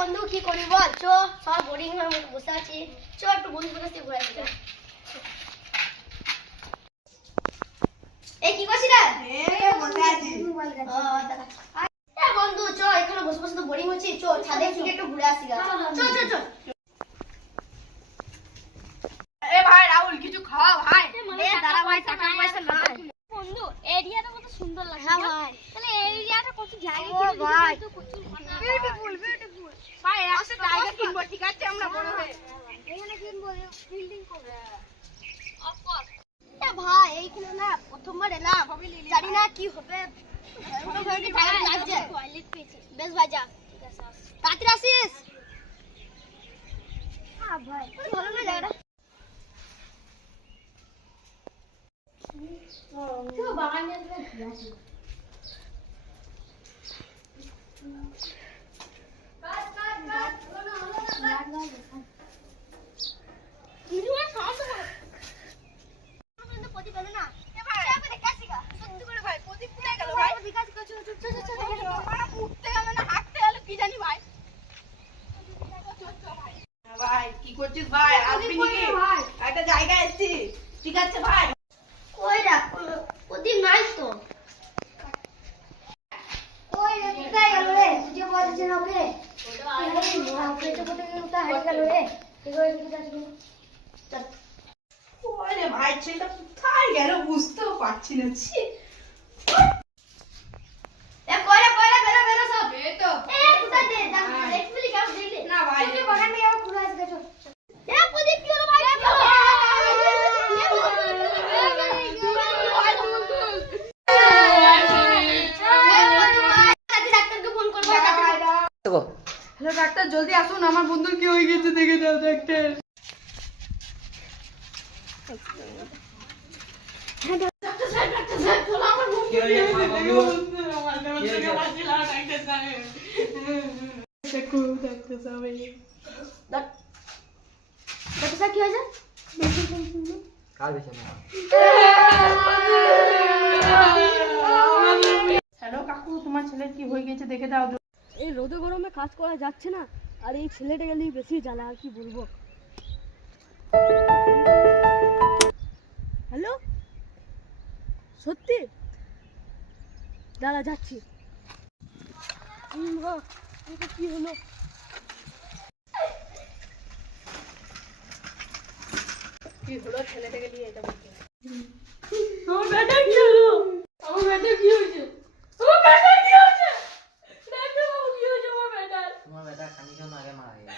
বন্ধু কি করি বল, চ সব বোরিং হয়ে বসে আছি, চ একটু বন্ধুদের কাছে ঘুরে আসি। এই কি করছিস রে? বসে আছি। বন্ধু চ, এখানে বসে বসে তো বোরিং হচ্ছে, চ ছাদে থেকে একটু ঘুরে আসি। চ চ চ। এ ভাই রাহুল কিছু খাওয়া ভাই। দাঁড়া ভাই, টাকা পয়সা না। বন্ধু এরিয়াটা কত সুন্দর লাগছে। হ্যাঁ ভাই, তাহলে এরিয়াটা কত জায়গা ও ভাই, বিউটিফুল বিউটিফুল। ভাই একটা জায়গা কিনবো, ঠিক আছে আমরা বড় হয়ে। এখানে কিনবো বিল্ডিং করব। অফকোর্স। ভাই এইখানে না প্রথমবার এলাম, জানি না কি হবে, লাগছে। টয়লেট পেয়েছি। বেশ ভাই যা, ঠিক আছে আস। তাড়াতাড়ি আসিস। হ্যাঁ ভাই। ভালো না জায়গাটা? বাগানে ঘুরে আসি। ভাই কি করছিস ভাই? আসবি নাকি? একটা জায়গা এসেছি, ঠিক আছে ভাই? কই রাখ প্রদীপ নাই তো। ওই রে, কোথায় গেল রে? তুই বলছিস না ওকে? ওকে তো কোথায় গেল, তা হারিয়ে গেল রে। এগো এদিকে যাচ্ছি। চল। ওরে ভাই ছেলেটা কোথায় গেল বুঝতেও পারছি না। ছি। এ কইরা বেরো বেরো সব। এই তো। এ কোথায় দে, যা দেখবি কেউ দেখলে। না ভাই। তুই বাগানে যাও, ঘুরে আসবে চল। এ প্রদীপ কি হলো ভাই? কি হলো? ডাক্তারকে ফোন করবো। হ্যালো ডাক্তার, জলদি আসুন, আমার বন্ধুর কি হয়ে গেছে দেখে দাও ডাক্তার। ডাক্তার স্যার কি হয়েছে? হ্যালো কাকু, তোমার ছেলের কি হয়ে গেছে দেখে দাও। এই রোদে গরমে কাজ করা যাচ্ছে না, আর এই ছেলেটা গেলেই বেশি জ্বালা, আর কি বলবো। হ্যালো, সত্যি দাঁড়া যাচ্ছি। কি হলো? কি হলো ছেলেটাকে নিয়ে এটা বলতে? আমার বেটা কি হলো? আমার বেটা কি হয়েছে? আমার বেটা কি হয়েছে? ডাক্তার বাবু কি হয়েছে আমার বেটার? তোমার বেটা খানিকক্ষণ আগে মারা গেছে।